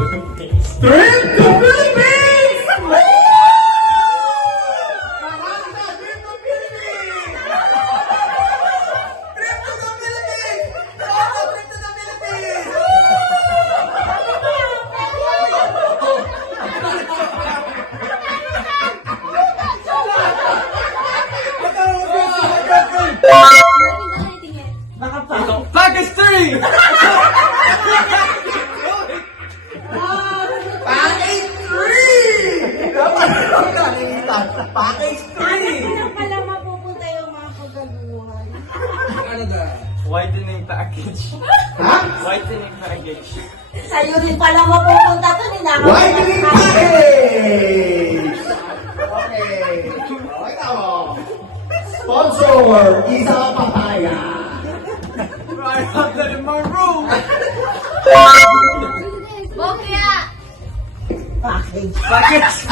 Trip to Philippines! Package 3! Package 3! Dapat naman nakikita. Package 3! Ano pala mapupunta yung mga pagkaguhan? Canada. Whitening package. Ha? Whitening package. Sa'yo rin pala mapupunta to, ninakaw. Whitening package! Okay. Okay tama. Sponsor, Isa Papaya. I have that in my room! Bokya! Package. Package!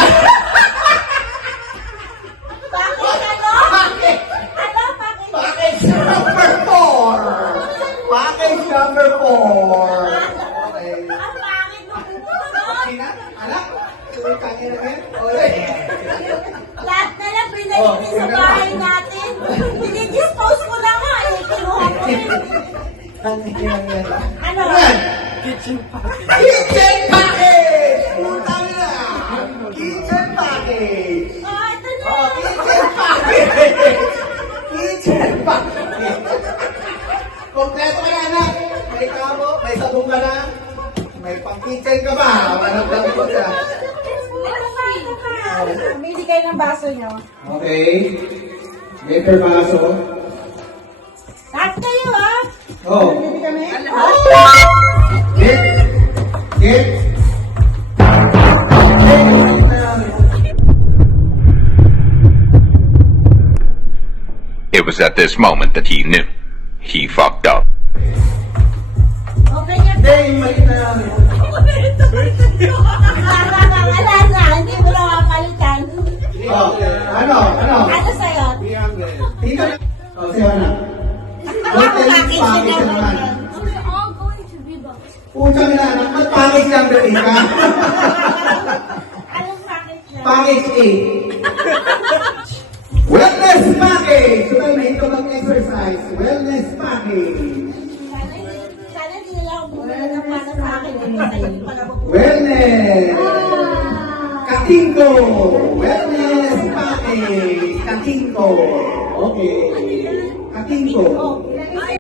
Package ano? Package! Ano? Package? Package number 4! Package number 4! Okay. Ang pangit mo pupunta. Sina? Anak? Tuloy kanya na yan? Ulit. Lahat na lang pinalitin sa bahay natin. Dinidispose ko na nga eh. Kinuha ko rin. Ano yan? Ano? Kitchen package. Kitchen package! Putang na! Kitchen package! Oh, ito na. Oh, kitchen package! Kitchen package! Kompleto ka na, anak! May kamo, may sabong ka na, may pang-kitchen ka ba? Managdag ko siya. Pumili kayo ng baso nyo. Okay. Later baso. Lahat kayo ah. Oh. Pumili kami. Get. Get. It was at this moment that he knew. He fucked up. Okay niya. Hindi, yung mali na lang. Wala na, hindi mo na mapalitan. Oh, ano? Ano sa'yo? Dito na. Oh, siya na. Package na naman. We're all going to Reebok. Putang na, anak. Mag-package lang doon ka. Anong package na? Package A. Wellness package! So, tayo mahito mag-exercise. Wellness package. Sana hindi nila ako bumili ng para sa akin. Hindi pala mapupunta. Wellness! Katingko! Wellness package! Katingko! Okay. Katingko.